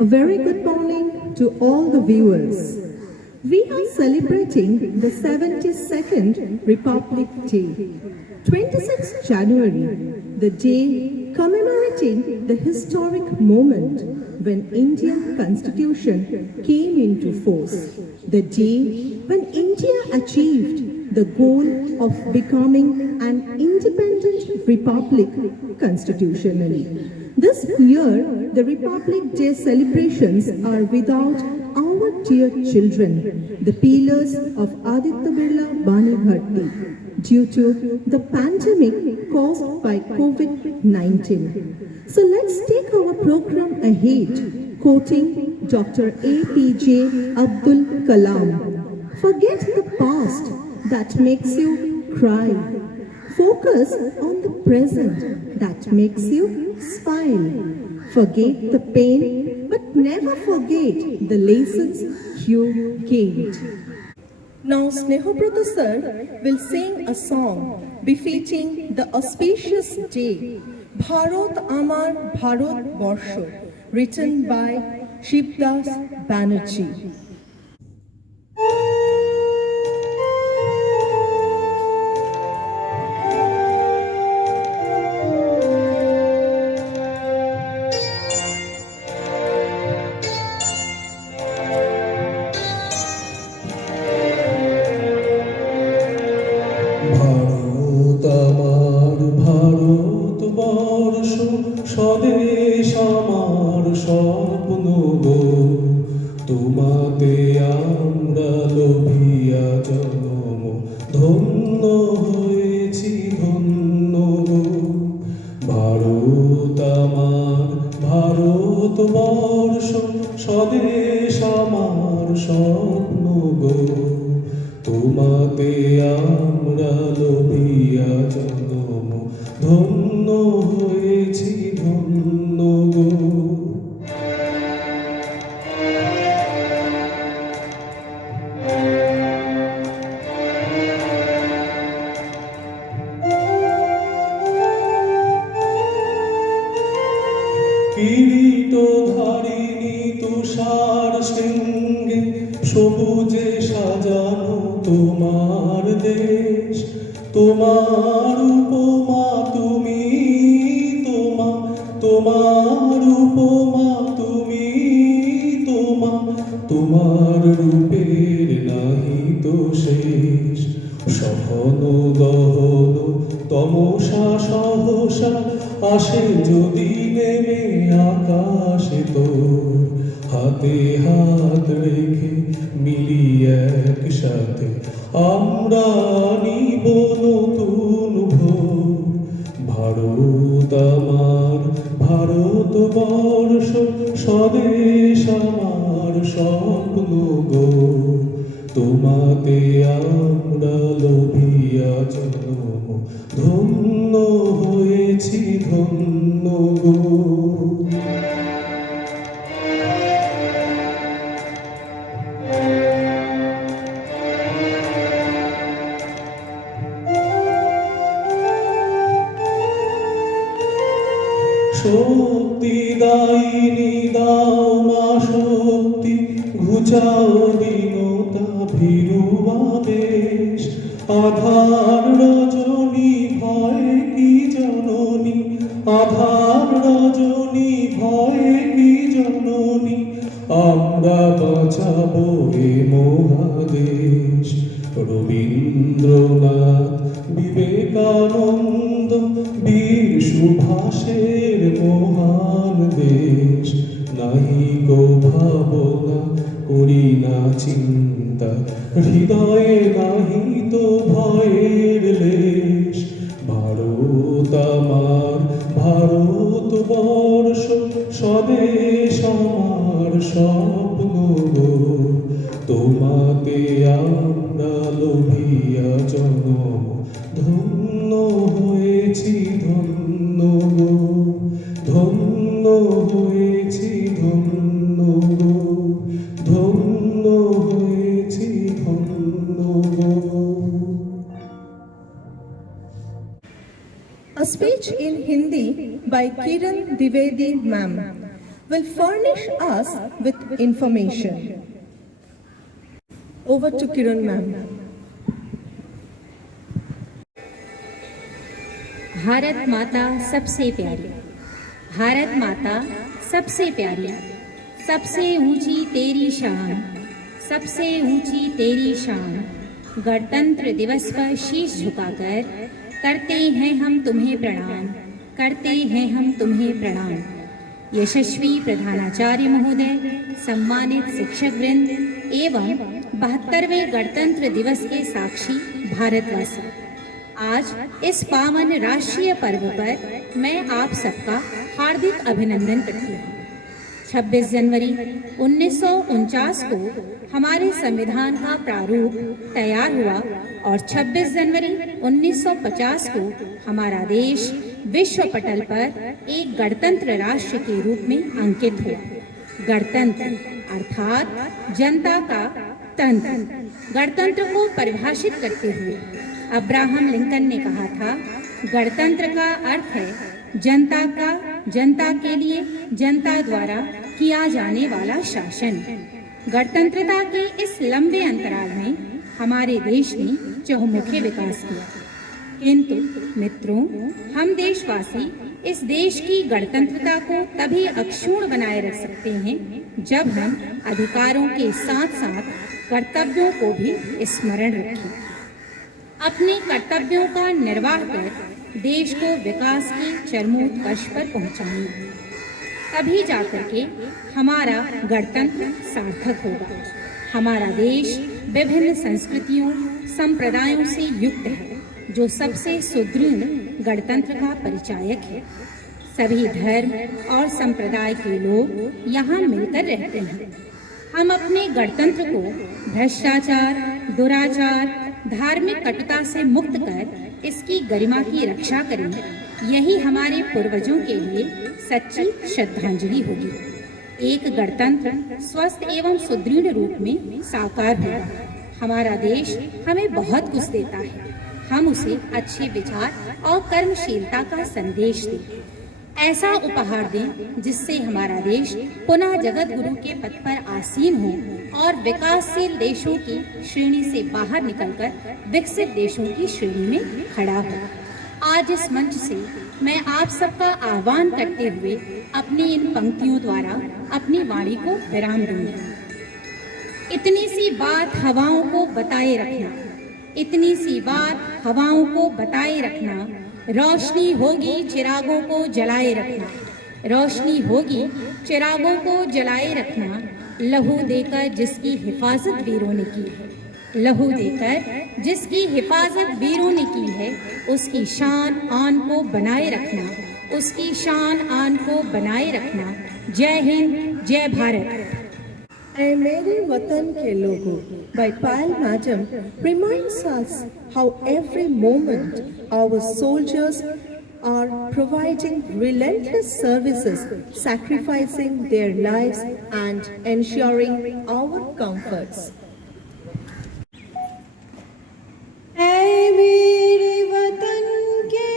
A very good morning to all the viewers. We are celebrating the 72nd Republic Day, 26th January, the day commemorating the historic moment when Indian Constitution came into force, the day when India achieved the goal of becoming an independent republic constitutionally. This year, the Republic Day celebrations are without our dear children, the pillars of Aditya Birla Bani Bharti, due to the pandemic caused by COVID-19. So let's take our program ahead, quoting Dr. APJ Abdul Kalam. Forget the past that makes you cry. Focus on the present that makes you smile. Forget the pain, but never forget the lessons you gained. Now Snehobrata sir will sing a song befitting the auspicious day, Bharat Amar Bharat Barsho, written by Shivdas Banerjee. স্বদেশ আমার স্বপ্ন গো, তোমাতে আমরা লোভিয়া জন্ম, ধন্য হয়েছি ধন্য গো। ভারত আমার ভারতবর্ষ, স্বদেশ আমার স্বপ্ন গো, তোমাতে আমরা লোভিয়া জন্ম, ধন্য হয়েছি ধন্য গো। কিরীটধারিণী তুষার শৃঙ্গে, সবুজে সাজানো তোমার দেশ, তোমার উপমা তুমি, তোমার উপমা তুমি, তোমার রূপের নাহি তো শেষ। সহন দহন তমসা সহসা আসে যদি নেমে আকাশে, তো হাতে হাত রেখে মিলি একসাথে আমরা নিব নতুন ভোর। ভারত আমার ভারতবর্ষ, স্বদেশ আমার স্বপ্ন গো, তোমাতে আমরা লোভিয়া জন্ম, ধন্য হয়েছি ধন্য গো। শক্তি দায়িনী দাও মা শক্তি, ঘুচাও দীনতা ভীরু আবেশ। আধার রজনী ভয় কি জননী, আধার রজনী ভয় কি জননী, আমরা বাঁচাবো এ মহাদেশ। রবীন্দ্রনাথ বিবেকানন্দ বীর সুভাষের মহান দেশ, নাহি গো ভাবনা করি না চিন্তা, হৃদয়ে নাহি তো ভয়ের লেশ। ভারত আমার ভারতবর্ষ, স্বদেশ আমার স্বপ্ন গো, তোমাতে আমরা লোভিয়া জন্ম, ধন্য হয়েছি ধন্য গো, ধন্য হয়েছি ধন্য গো, ধন্য হয়েছি ধন্য গো। A speech in Hindi by Kiran Dwivedi ma'am. will furnish us with information. Over to Kiran ma'am. Bharat माता सबसे प्यारी, भारत माता सबसे प्यारी, सबसे ऊंची तेरी शान, सबसे ऊंची तेरी शान। गणतंत्र दिवस पर शीश झुकाकर करते हैं हम तुम्हें प्रणाम, करते हैं हम तुम्हें प्रणाम। यशस्वी प्रधानाचार्य महोदय, सम्मानित शिक्षक वृंद एवं 72वें गणतंत्र दिवस के साक्षी भारतवासी, आज इस पावन राष्ट्रीय पर्व पर मैं आप सबका हार्दिक अभिनंदन करती हूँ। 26 जनवरी 1949 को हमारे संविधान का प्रारूप तैयार हुआ और 26 जनवरी 1950 को हमारा देश विश्व पटल पर एक गणतंत्र राष्ट्र के रूप में अंकित हुआ। गणतंत्र अर्थात जनता का तंत्र। गणतंत्र को परिभाषित करते हुए अब्राहम लिंकन ने कहा था, गणतंत्र का अर्थ है जनता का, जनता के लिए, जनता द्वारा किया जाने वाला शासन। गणतंत्रता के इस लंबे अंतराल में हमारे देश ने चहुमुखी विकास किया, किंतु मित्रों, हम देशवासी इस देश की गणतंत्रता को तभी अक्षुण्ण बनाए रख सकते हैं जब हम अधिकारों के साथ साथ कर्तव्यों को भी स्मरण रखें। अपने कर्तव्यों का निर्वाह कर देश को विकास के चरमोत्कर्ष पर पहुंचाएं, तभी जाकर के हमारा गणतंत्र सार्थक होगा। हमारा देश विभिन्न संस्कृतियों, संप्रदायों से युक्त है, जो सबसे सुदृढ़ गणतंत्र का परिचायक है। सभी धर्म और संप्रदाय के लोग यहाँ मिलकर रहते हैं। हम अपने गणतंत्र को भ्रष्टाचार, दुराचार, धार्मिक कटुता से मुक्त कर इसकी गरिमा की रक्षा करें। यही हमारे पूर्वजों के लिए सच्ची श्रद्धांजलि होगी। एक गणतंत्र स्वस्थ एवं सुदृढ़ रूप में साकार होगा। हमारा देश हमें बहुत कुछ देता है, हम उसे अच्छे विचार और कर्मशीलता का संदेश दें। ऐसा उपहार दें जिससे हमारा देश पुनः जगत गुरु के पद पर आसीन हो और विकासशील देशों की श्रेणी से बाहर निकलकर विकसित देशों की श्रेणी में खड़ा हो। आज इस मंच से मैं आप सबका आह्वान करते हुए अपनी इन पंक्तियों द्वारा अपनी वाणी को विराम दूंगी। इतनी सी बात हवाओं को बताए रखना, इतनी सी बात हवाओं को बताए रखना, रोशनी होगी चिरागों को जलाए रखना, रोशनी होगी चिरागों को जलाए रखना। लहू देकर जिसकी हिफाजत वीरों ने की है, लहू देकर जिसकी हिफाजत वीरों ने की है, उसकी शान आन को बनाए रखना, उसकी शान आन को बनाए रखना। जय हिंद, जय भारत। ऐ मेरे वतन के लोगों by Payal Madam reminds us how every moment our soldiers are providing relentless services, sacrificing their lives and ensuring our comforts. ऐ मेरे वतन के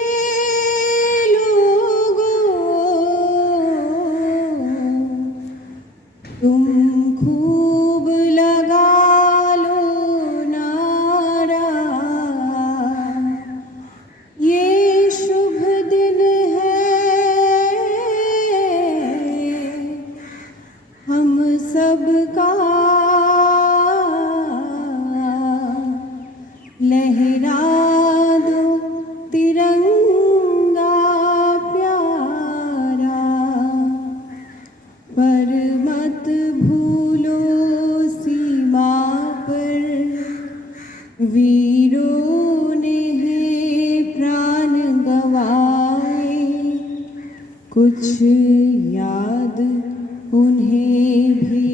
लोगों, तुम खूब लगा लो नारा, ये शुभ दिन है हम सबका, लहरा दो तिरंगा प्यारा, पर मत भूलो सीमा पर वीरों ने है प्राण गवाए, कुछ याद उन्हें भी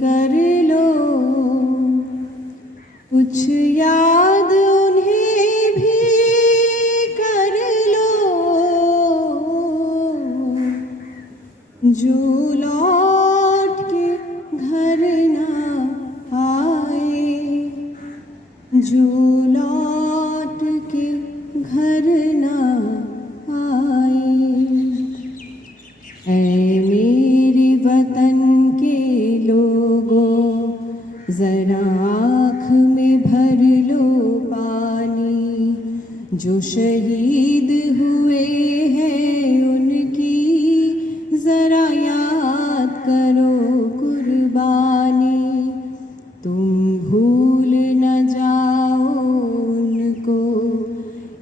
कर लो, कुछ याद उन्हें भी कर लो, जो लौट के घर ना आए, जो लौट के घर ना आए। ऐ मेरे जो शहीद हुए हैं उनकी जरा याद करो कुर्बानी, तुम भूल न जाओ उनको,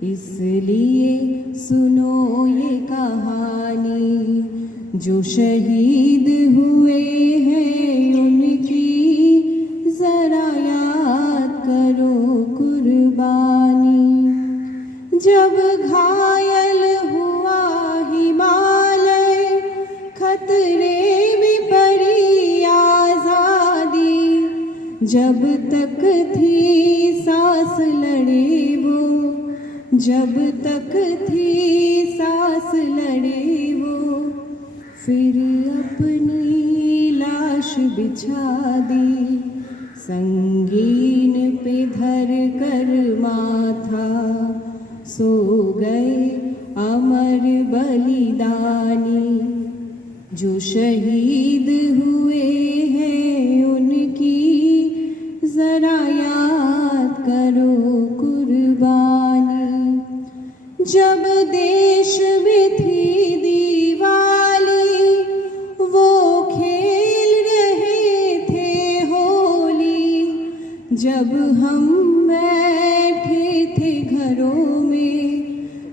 इसलिए सुनो ये कहानी। जो शहीद हुए हैं उनकी जरा याद करो कुर्बानी। जब घायल हुआ हिमालय, खतरे में पड़ी आजादी, जब तक थी सांस लड़े वो, जब तक थी सांस लड़े वो, फिर अपनी लाश बिछा दी, संगीन पे धर कर माथा, सो गए अमर बलिदानी। जो शहीद हुए हैं उनकी जरा याद करो कुर्बानी। जब देश में थी दिवाली, वो खेल रहे थे होली, जब हम बैठे थे घरों में,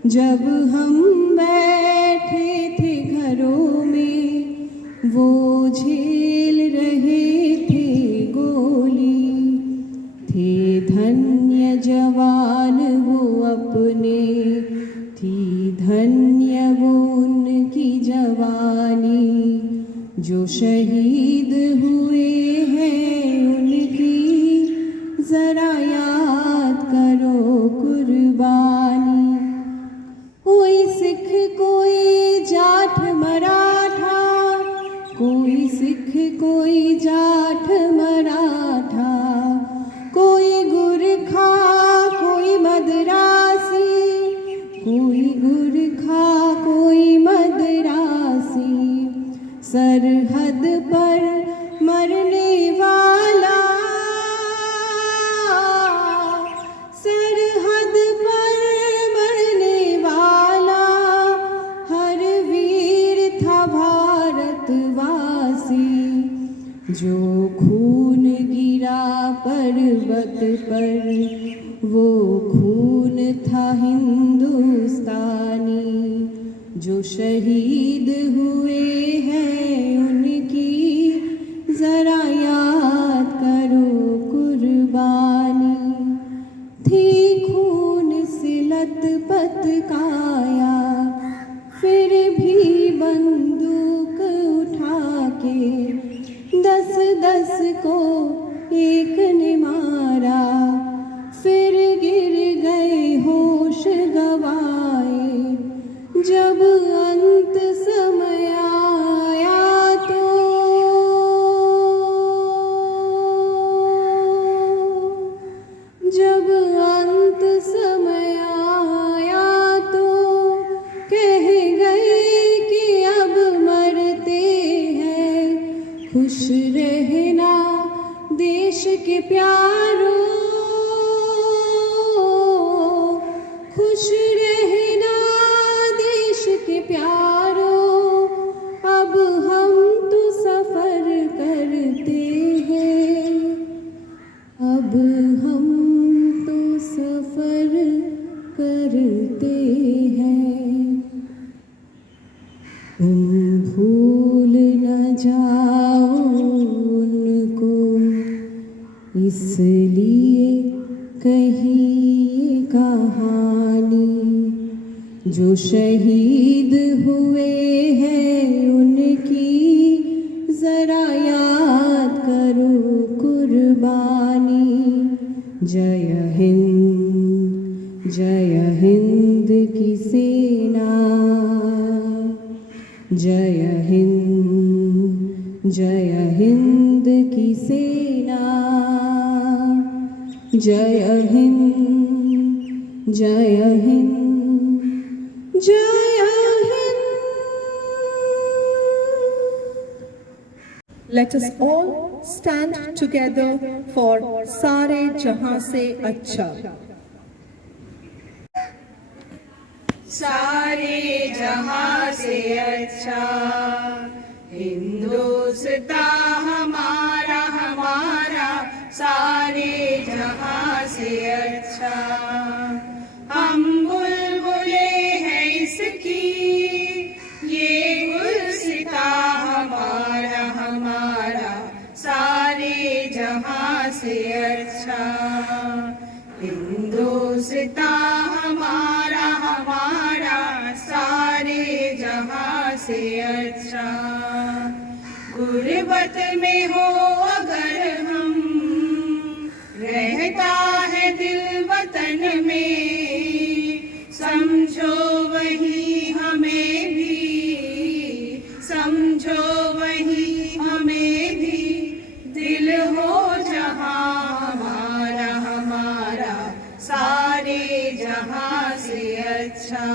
जब हम बैठे थे घरों में, वो झेल रहे थे गोली। थे धन्य जवान वो अपने, थी धन्य वो उनकी जवानी। जो शहीद हुए हैं उनकी जरा याद करो कुर्बानी। कोई सिख कोई जाट मराठा, कोई सिख कोई जाट मराठा, कोई गुरखा कोई मदरासी, कोई गुरखा कोई मदरासी, सरहद पर मरने वाला, सरहद पर मरने वाला, हर वीर था भारतवासी। जो खून गिरा पर्वत पर, वो खून था हिंदुस्तानी। जो शहीद हुए हैं उनकी जरा याद करो कुर्बानी। थी खून से लथपथ काया, फिर भी बंदूक उठा के 10-10 को एक ने मारा, फिर गिर गए होश गवाए। जब अंत समय आया तो जब अंत समय आया तो कह गए कि अब मरते हैं, खुश रहना देश के प्यारों, खुश रहना देश के प्यारों, अब हम तो सफर करते हैं, अब हम तो सफर करते हैं। तुम भूल न जाओ उनको, इसलिए कही ये कहानी। जो शहीद हुए हैं उनकी जरा याद करो कुर्बानी। जय हिंद की सेना, जय हिंद की सेना, जय हिंद, जय हिंद, जय Hind. Let us all stand together for सारे जहां से अच्छा। सारे जहां से अच्छा। हिंदुस्तान हमारा हमारा सारे जहां से अच्छा। हम बुलबुले हैं इसकी ये गुलसिता हमारा हमारा सारे जहां से अच्छा। हिंदुस्तान हमारा हमारा सारे जहां से अच्छा। गुर्बत में हो अगर हम रहता है दिल वतन में, समझो वही हमें भी, समझो वही हमें भी, दिल हो जहां हमारा हमारा सारे जहां से अच्छा।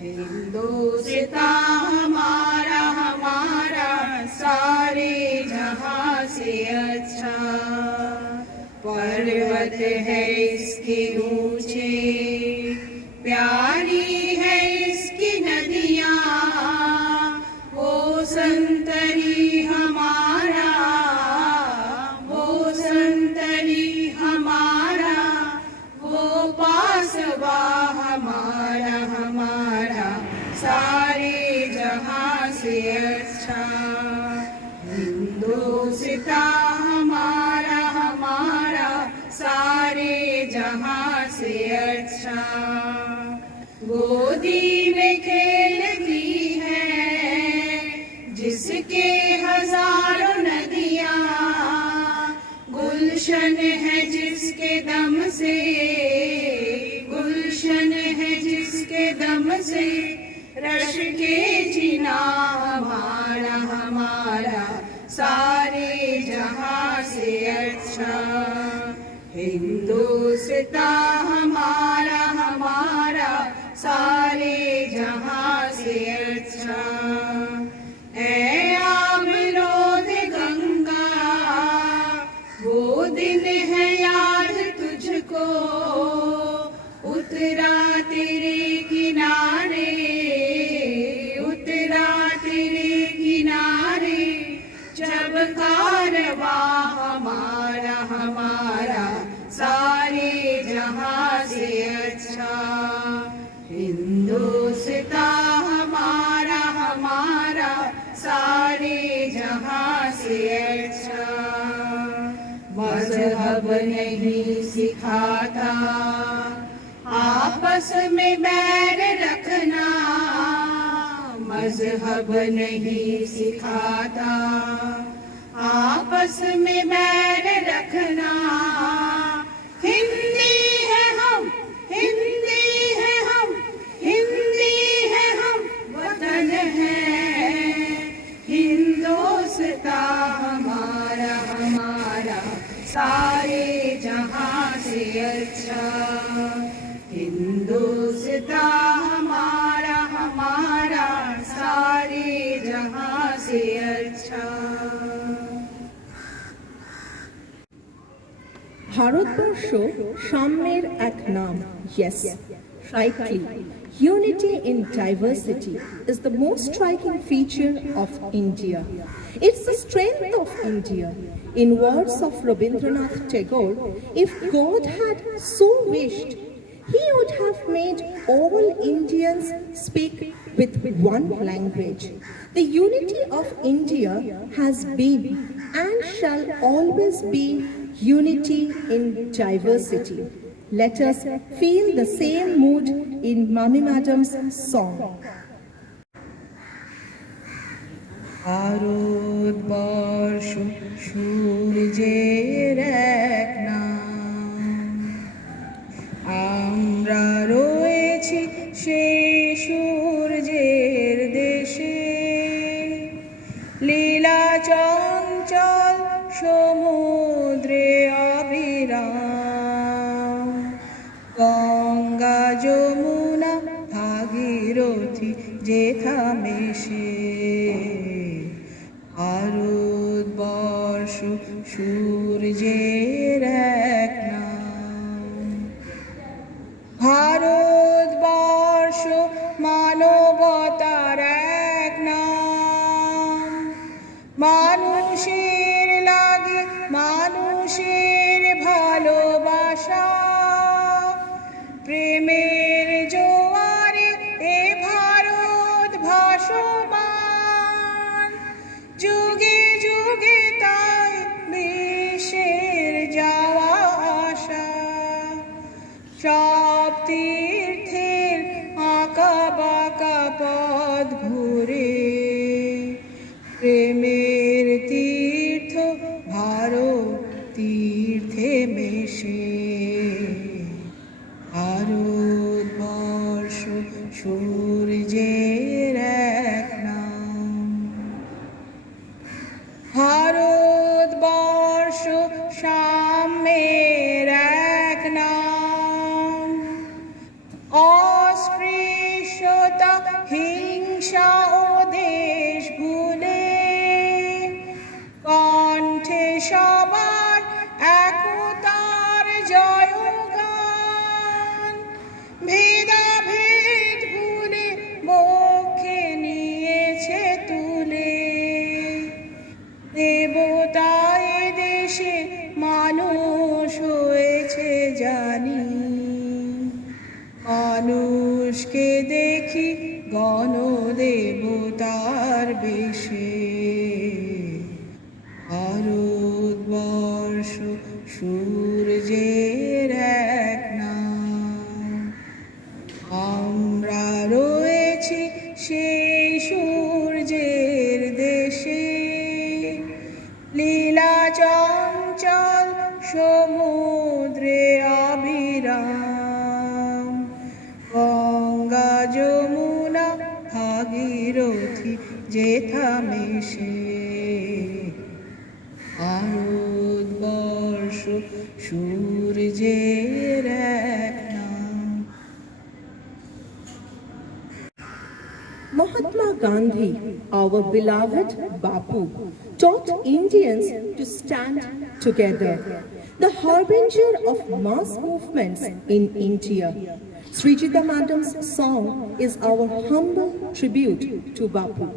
हिंदुस्तान हमारा हमारा सारे जहां से अच्छा। पर्वत है इसके ऊंचे, प्यारी है इसकी नदियाँ, वो संतरी हमारा, वो संतरी हमारा, वो पासवा हमारा हमारा सारे जहां से अच्छा। हिंदुस्तान हमारा हमारा सारे जहां से अच्छा। गोदी में खेलती है जिसके हजारों नदियाँ, गुलशन है जिसके दम से, गुलशन है जिसके दम से, रश के जीना हमारा हमारा सारे जहां से अच्छा। हिंदुस्तान हमारा हमारा सारे जहां से अच्छा। ऐ आबरोद गंगा वो दिन है याद तुझको, उतरा तेरे किनारे, उतरा तेरे किनारे, जब कारवा हमारा हमारा सारे जहां से अच्छा। हिंदुस्तान हमारा हमारा सारे जहां से अच्छा। मजहब नहीं सिखाता आपस में बैर रखना, मजहब नहीं सिखाता आपस में बैर रखना। हिंदी है हम, हिंदी है हम, हिंदी है हम, वतन है हिंदुस्तान हमारा हमारा सारे जहां से अच्छा। हिंदुस्तान हमारा हमारा सारे जहां से अच्छा। ভারতবর্ষ সাম্যের এক নাম। Yes, rightly. Unity in diversity is the most striking feature of India. It's the strength of India. In words of Rabindranath Tagore, if God had so wished, He would have made all Indians speak with one language. The unity of India has been and shall always be unity in diversity. Let us feel the same mood in Mami Madam's song. Bharatvarsha সূর্যের এক নাম, আমরা রয়েছি সেই সূর্যের দেশে। লীলা চঞ্চল সমুদ্রে অবিরাম, গঙ্গা যমুনা ভাগীরথী যেথা মেশে। ভারতবর্ষ সূর্যের এক নাম, ভারতবর্ষ পথ ঘুরে প্রেমের তীর্থ ভারত তীর্থে মেশে ভারতবর্ষ সূর্যের এক নাম ভারতবর্ষ সাম্যের এক নাম অস্পৃশ্যতা হিংসা ও দেশ ভুলে কণ্ঠে সবার একতার জয়গান ভেদাভেদ ভুলে বক্ষে নিয়েছে তুলে দেবতায় দেশে মানুষ হয়েছে জানি মানুষকে দেখি গণদেবতার বেশে ভারতবর্ষ সূর্যের এক নাম আমরা রয়েছি সেই সূর্যের দেশে লীলা চঞ্চল সমুদ্রে অবিরাম গঙ্গা যমুনা ভাগীরথী যেথা মেশে ভারতবর্ষ সূর্যের এক নাম Mahatma Gandhi, our beloved Bapu, taught Indians to stand together, the harbinger of mass movements in India. Srijita Madam's song is our humble tribute to Bapu.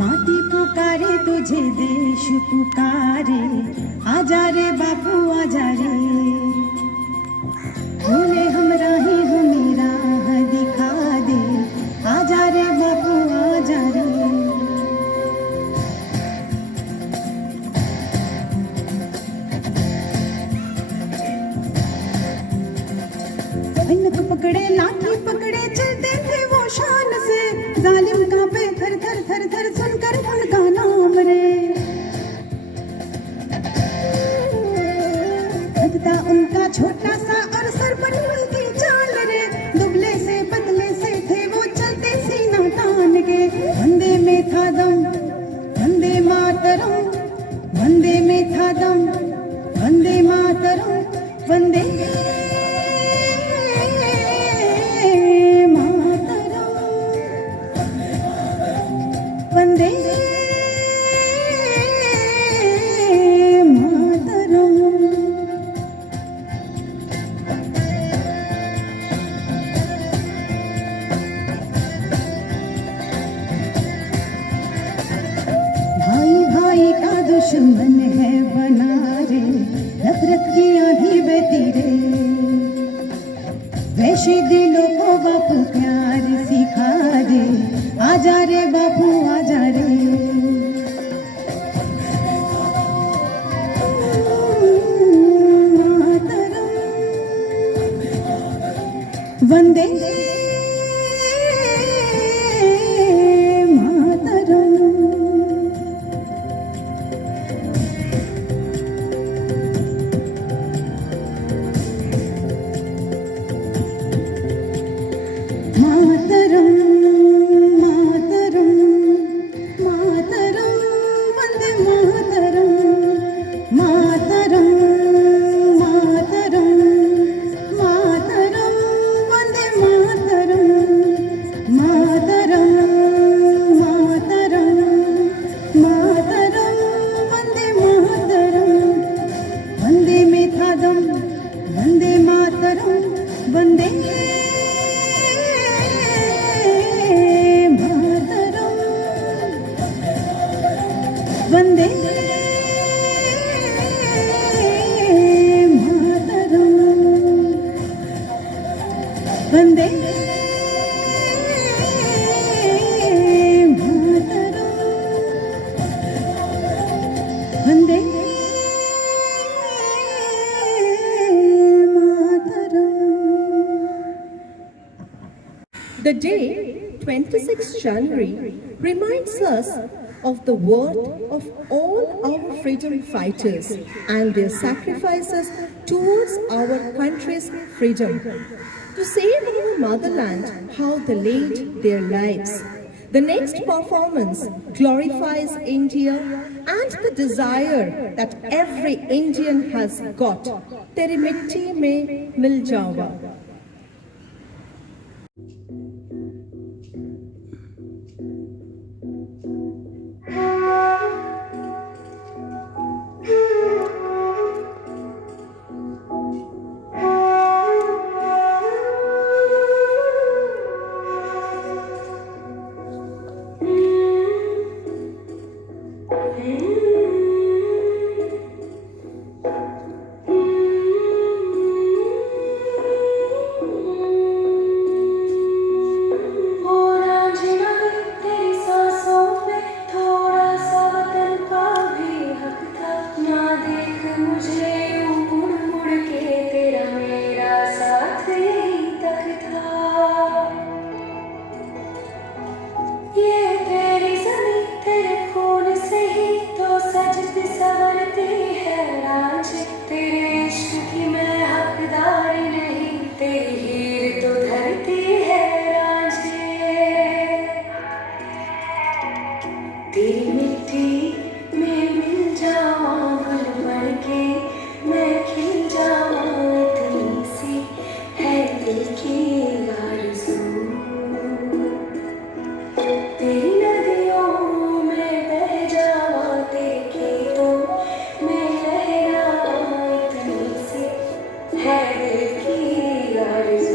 माटी पुकारे तुझे देश पुकारे आजा रे बापू आजा रे भूले हम राही हमें राह दिखा दे आजा रे बापू आजा रे ऐनक पकड़े लाठी पकड़े चलते थे वो शान से जालिम कांपे थर थर थर थर सुनकर उनका नाम रे लगता उनका छोटा सा और सर पर उनकी चाल रे दुबले से पतले से थे वो चलते सीना तान के वंदे में था दम वंदे मातरम वंदे में था दम वंदे मातरम वंदे वंदे मातरम भाई भाई का दुश्मन है बना रे नफरत की आंधी बहती रे वैसे दिलों को बापू प्यार सिखा दे आजा रे बापू आजा रे मातरम वंदे मातरम मातरम मातरम मातरम वंदे मातरम मातरम मातरम मातरम Vande Mataram The day, 26 January, reminds us of the worth of all our freedom fighters and their sacrifices towards our country's freedom. To save our motherland, how they laid their lives. The next performance glorifies India and the desire that every Indian has got. Teri mitti mein mil jawa. है दिल की आरज़ू।